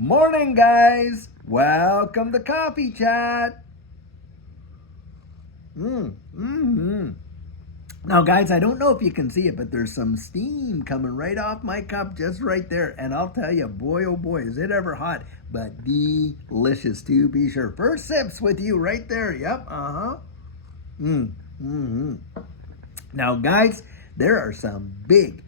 Morning, guys. Welcome to Coffee Chat. Now, guys, I don't know if you can see it, but there's some steam coming right off my cup just right there. And I'll tell you, boy, oh boy, is it ever hot, but delicious to be sure. First sips with you right there. Yep. Now, guys, there are some big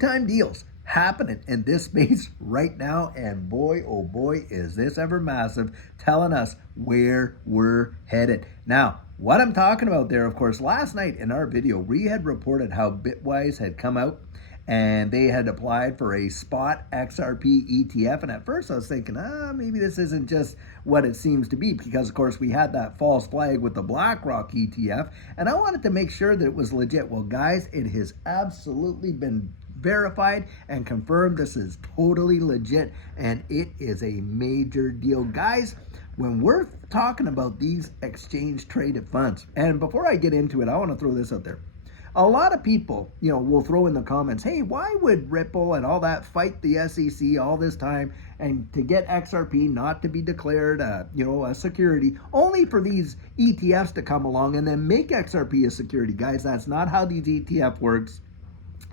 time deals happening in this space right now, and boy, oh boy, is this ever massive, telling us where we're headed. Now, what I'm talking about there, of course, last night in our video, we had reported how Bitwise had come out and they had applied for a spot XRP ETF. And at first I was thinking, maybe this isn't just what it seems to be, because of course we had that false flag with the BlackRock ETF, and I wanted to make sure that it was legit. Well, guys, it has absolutely been verified and confirmed. This is totally legit, and it is a major deal, guys. When we're talking about these exchange traded funds, and before I get into it, I want to throw this out there. A lot of people, will throw in the comments, hey, why would Ripple and all that fight the SEC all this time and to get XRP not to be declared, a security, only for these ETFs to come along and then make XRP a security? Guys, that's not how these ETF works.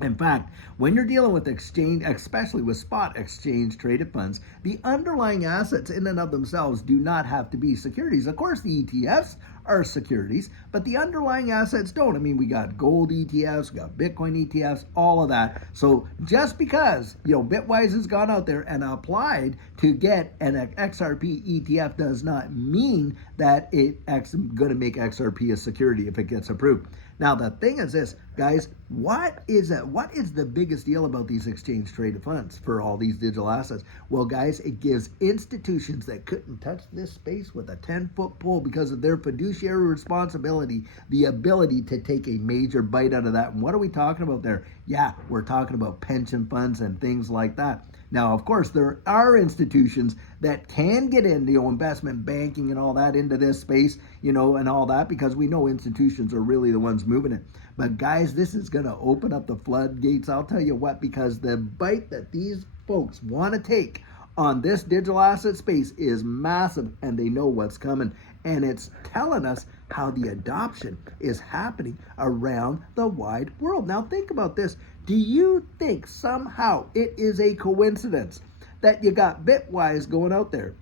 In fact, when you're dealing with exchange, especially with spot exchange traded funds, the underlying assets in and of themselves do not have to be securities. Of course, the ETFs are securities, but the underlying assets don't. I mean, we got gold ETFs, we got Bitcoin ETFs, all of that. So just because, Bitwise has gone out there and applied to get an XRP ETF does not mean that it's going to make XRP a security if it gets approved. Now, the thing is this, guys, what is the biggest deal about these exchange traded funds for all these digital assets? Well, guys, it gives institutions that couldn't touch this space with a 10-foot pole because of their fiduciary responsibility, the ability to take a major bite out of that. And what are we talking about there? Yeah, we're talking about pension funds and things like that. Now, of course, there are institutions that can get into investment banking and all that into this space, and all that, because we know institutions are really the ones moving it. But guys, this is going to open up the floodgates. I'll tell you what, because the bite that these folks want to take on this digital asset space is massive, and they know what's coming. And it's telling us how the adoption is happening around the wide world. Now think about this. Do you think somehow it is a coincidence that you got Bitwise going out there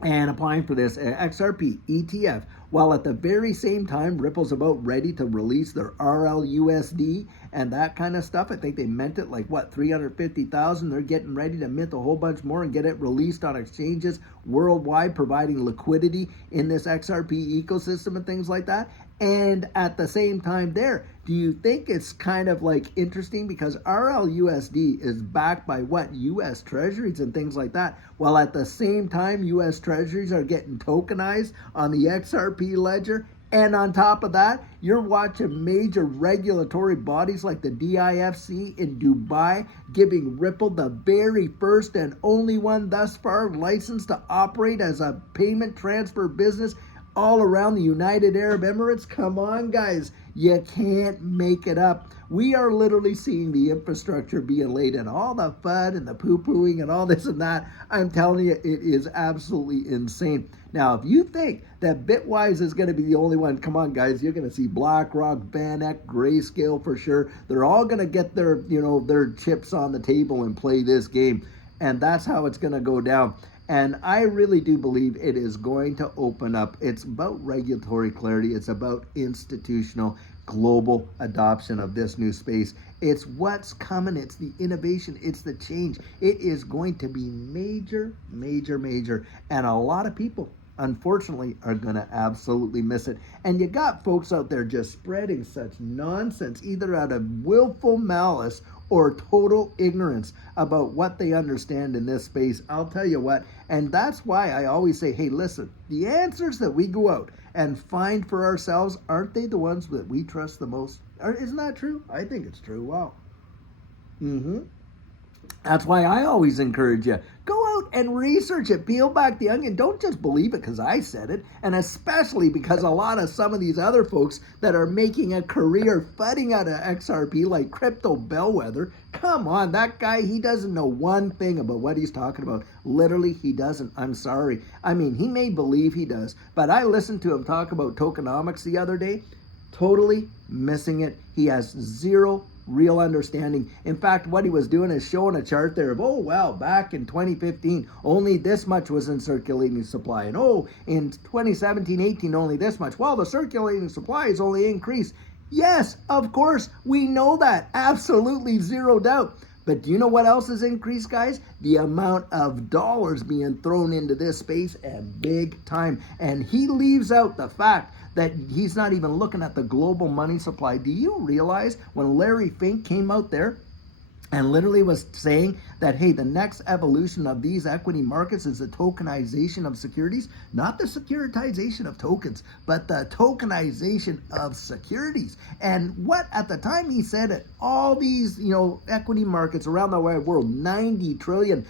and applying for this XRP ETF, while at the very same time Ripple's about ready to release their RLUSD and that kind of stuff? I think they meant it like 350,000. They're getting ready to mint a whole bunch more and get it released on exchanges worldwide, providing liquidity in this XRP ecosystem and things like that. And at the same time there, do you think it's kind of interesting because RLUSD is backed by US treasuries and things like that, while at the same time US treasuries are getting tokenized on the XRP ledger? And on top of that, you're watching major regulatory bodies like the DIFC in Dubai giving Ripple the very first and only one thus far licensed to operate as a payment transfer business all around the United Arab Emirates. Come on, guys. You can't make it up. We are literally seeing the infrastructure being laid in. All the FUD and the poo-pooing and all this and that. I'm telling you, it is absolutely insane. Now, if you think that Bitwise is going to be the only one, come on, guys. You're going to see BlackRock, VanEck, Grayscale for sure. They're all going to get their, their chips on the table and play this game. And that's how it's going to go down. And I really do believe it is going to open up. It's about regulatory clarity. It's about institutional global adoption of this new space. It's what's coming. It's the innovation. It's the change. It is going to be major, major, major. And a lot of people, unfortunately, are going to absolutely miss it. And you got folks out there just spreading such nonsense, either out of willful malice or total ignorance about what they understand in this space. I'll tell you what, and that's why I always say, hey, listen, the answers that we go out and find for ourselves, aren't they the ones that we trust the most? Isn't that true? I think it's true. Wow. That's why I always encourage you, go out and research it. Peel back the onion. Don't just believe it because I said it, and especially because a lot of some of these other folks that are making a career fighting out of XRP like Crypto Bellwether. Come on, that guy, he doesn't know one thing about what he's talking about. Literally, he doesn't. I'm sorry. I mean, he may believe he does, but I listened to him talk about tokenomics the other day. Totally missing it. He has zero real understanding. In fact, what he was doing is showing a chart there of, oh, well, back in 2015, only this much was in circulating supply. And oh, in 2017-18, only this much. Well, the circulating supply has only increased. Yes, of course, we know that. Absolutely zero doubt. But do you know what else has increased, guys? The amount of dollars being thrown into this space, and big time. And he leaves out the fact that he's not even looking at the global money supply. Do you realize when Larry Fink came out there and literally was saying that, hey, the next evolution of these equity markets is the tokenization of securities, not the securitization of tokens, but the tokenization of securities. And what at the time he said that all these, equity markets around the wide world, 90 trillion,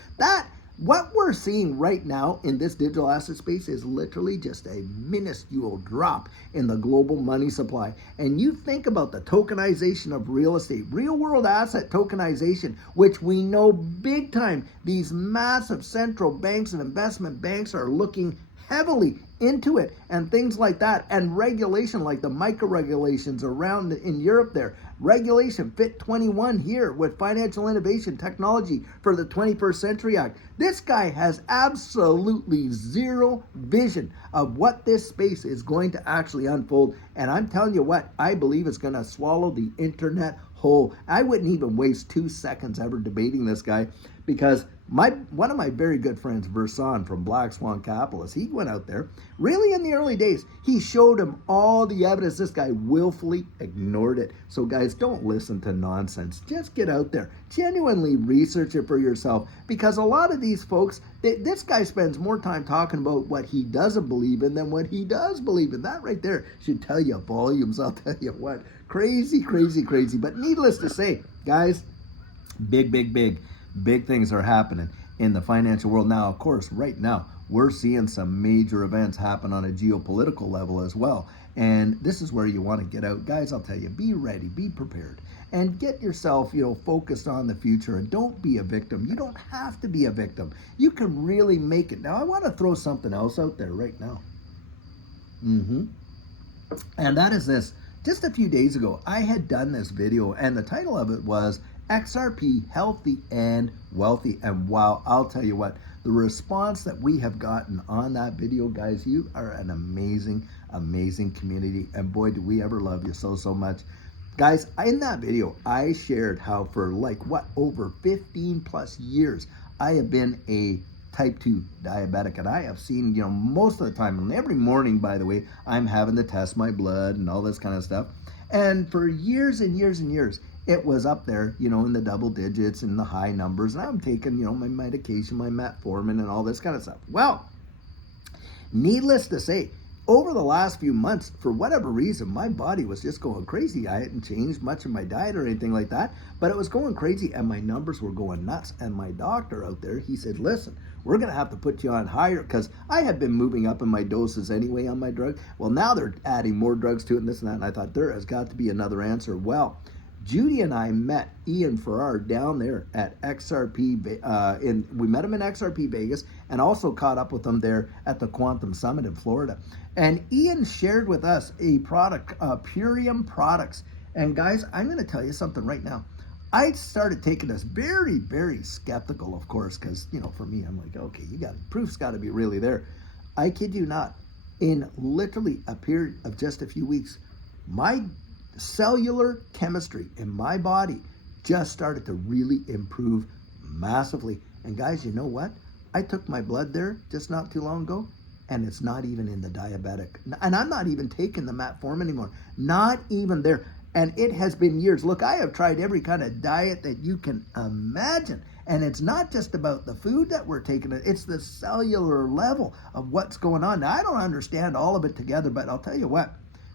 what we're seeing right now in this digital asset space is literally just a minuscule drop in the global money supply. And you think about the tokenization of real estate, real world asset tokenization, which we know big time these massive central banks and investment banks are looking heavily into it, and things like that, and regulation like the micro regulations around in Europe there. Regulation Fit 21 here with Financial Innovation Technology for the 21st Century Act. This guy has absolutely zero vision of what this space is going to actually unfold. And I'm telling you what, I believe it's going to swallow the internet whole. I wouldn't even waste 2 seconds ever debating this guy, because one of my very good friends, Versan from Black Swan Capitalists, he went out there really in the early days. He showed him all the evidence. This guy willfully ignored it. So guys, don't listen to nonsense. Just get out there, genuinely research it for yourself, because a lot of these folks, this guy spends more time talking about what he doesn't believe in than what he does believe in. That right there should tell you volumes. I'll tell you what, crazy, crazy, crazy. But needless to say, guys, big things are happening in the financial world now. Of course, right now, we're seeing some major events happen on a geopolitical level as well. And this is where you want to get out. Guys, I'll tell you, be ready, be prepared, and get yourself, focused on the future, and don't be a victim. You don't have to be a victim. You can really make it. Now, I want to throw something else out there right now. And that is this. Just a few days ago, I had done this video, and the title of it was XRP, Healthy and Wealthy. And wow, I'll tell you what, the response that we have gotten on that video, guys, you are an amazing, amazing community. And boy, do we ever love you so much. Guys, in that video, I shared how for over 15 plus years, I have been a type 2 diabetic, and I have seen, most of the time, and every morning, by the way, I'm having to test my blood and all this kind of stuff. And for years and years and years, it was up there, in the double digits and the high numbers. And I'm taking, my medication, my metformin and all this kind of stuff. Well, needless to say, over the last few months, for whatever reason, my body was just going crazy. I hadn't changed much of my diet or anything like that, but it was going crazy and my numbers were going nuts. And my doctor out there, he said, listen, we're going to have to put you on higher, because I had been moving up in my doses anyway on my drug. Well, now they're adding more drugs to it and this and that. And I thought there has got to be another answer. Well, Judy and I met Ian Farrar down there at XRP. We met him in XRP Vegas, and also caught up with him there at the Quantum Summit in Florida. And Ian shared with us a product, Purium Products. And guys, I'm going to tell you something right now. I started taking this very, very skeptical, of course, because, for me, I'm like, okay, proof's got to be really there. I kid you not. In literally a period of just a few weeks, my cellular chemistry in my body just started to really improve massively. And guys, you know what? I took my blood there just not too long ago, and it's not even in the diabetic. And I'm not even taking the metformin anymore. Not even there. And it has been years. Look, I have tried every kind of diet that you can imagine. And it's not just about the food that we're taking. It's the cellular level of what's going on. Now, I don't understand all of it together, but I'll tell you what.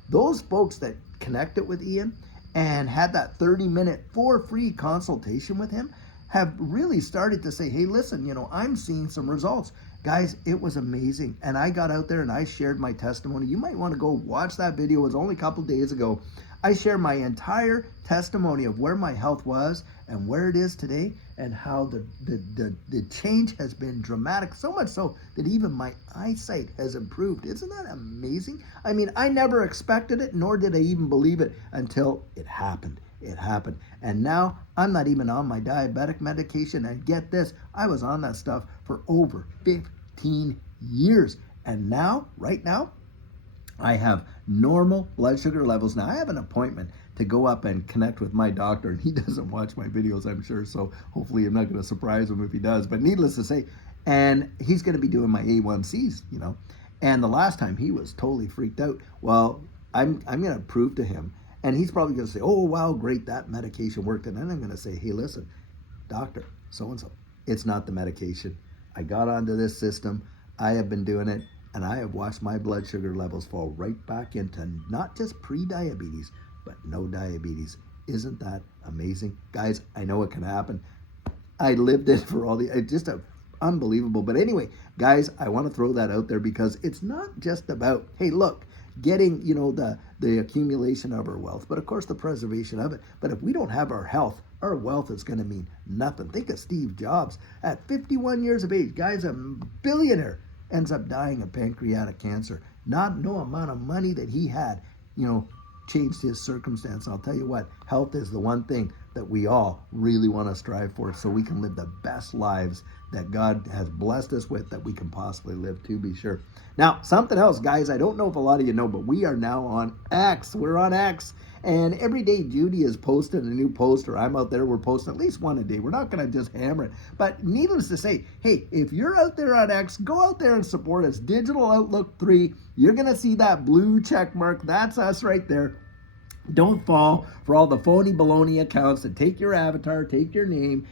Those folks that connected with Ian and had that 30-minute for free consultation with him, have really started to say, hey, listen, I'm seeing some results. Guys, it was amazing. And I got out there and I shared my testimony. You might want to go watch that video. It was only a couple days ago. I shared my entire testimony of where my health was and where it is today, and how the change has been dramatic, so much so that even my eyesight has improved. Isn't that amazing? I mean, I never expected it, nor did I even believe it until it happened. It happened. And now I'm not even on my diabetic medication. And get this, I was on that stuff for over 15 years. And now, right now, I have normal blood sugar levels. Now, I have an appointment to go up and connect with my doctor, and he doesn't watch my videos, I'm sure, so hopefully I'm not going to surprise him if he does. But needless to say, and he's going to be doing my A1Cs, And the last time he was totally freaked out. Well, I'm going to prove to him, and he's probably going to say, oh, wow, great, that medication worked. And then I'm going to say, hey, listen, doctor, so-and-so, it's not the medication. I got onto this system. I have been doing it. And I have watched my blood sugar levels fall right back into not just pre-diabetes, but no diabetes. Isn't that amazing? Guys, I know it can happen. I lived it for all it's just unbelievable. But anyway, guys, I want to throw that out there because it's not just about, hey, look, getting, the accumulation of our wealth, but of course the preservation of it. But if we don't have our health, our wealth is going to mean nothing. Think of Steve Jobs at 51 years of age. Guy's a billionaire. Ends up dying of pancreatic cancer. No amount of money that he had, changed his circumstance. I'll tell you what, health is the one thing that we all really want to strive for, so we can live the best lives that God has blessed us with, that we can possibly live, to be sure. Now, something else, guys, I don't know if a lot of you know, but we are now on X. We're on X. And every day Judy is posting a new post, or I'm out there, we're posting at least one a day. We're not going to just hammer it. But needless to say, hey, if you're out there on X, go out there and support us. Digital Outlook 3, you're going to see that blue check mark. That's us right there. Don't fall for all the phony baloney accounts that take your avatar, take your name,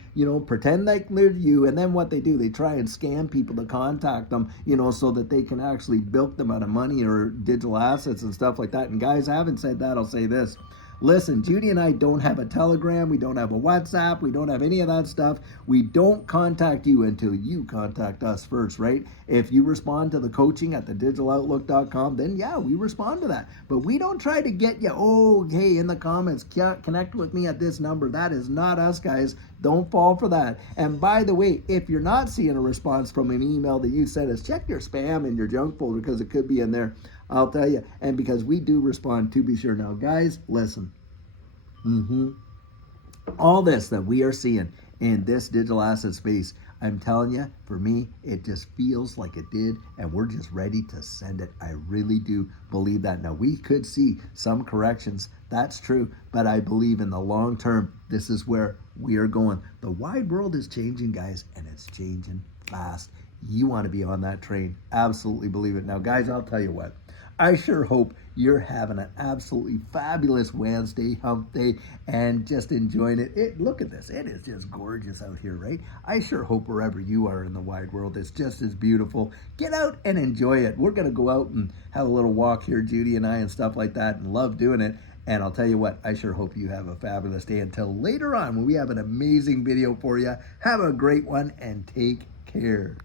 pretend like they're you, and then what they do, they try and scam people to contact them, so that they can actually bilk them out of money or digital assets and stuff like that. And guys, I haven't said that, I'll say this. Listen, Judy and I don't have a Telegram, we don't have a WhatsApp, we don't have any of that stuff. We don't contact you until you contact us first, right? If you respond to the coaching at thedigital.outlook.com, then yeah, we respond to that. But we don't try to get you, hey, in the comments, connect with me at this number. That is not us, guys. Don't fall for that. And by the way, if you're not seeing a response from an email that you sent us, check your spam and your junk folder, because it could be in there. I'll tell you. And because we do respond, to be sure. Now, guys, listen. All this that we are seeing in this digital asset space, I'm telling you, for me, it just feels like it did, and we're just ready to send it. I really do believe that. Now, we could see some corrections. That's true. But I believe in the long term, this is where we are going. The wide world is changing, guys, and it's changing fast. You want to be on that train. Absolutely believe it. Now, guys, I'll tell you what. I sure hope you're having an absolutely fabulous Wednesday, hump day, and just enjoying it. Look at this. It is just gorgeous out here, right? I sure hope wherever you are in the wide world, it's just as beautiful. Get out and enjoy it. We're going to go out and have a little walk here, Judy and I, and stuff like that, and love doing it. And I'll tell you what, I sure hope you have a fabulous day. Until later on, when we have an amazing video for you, have a great one and take care.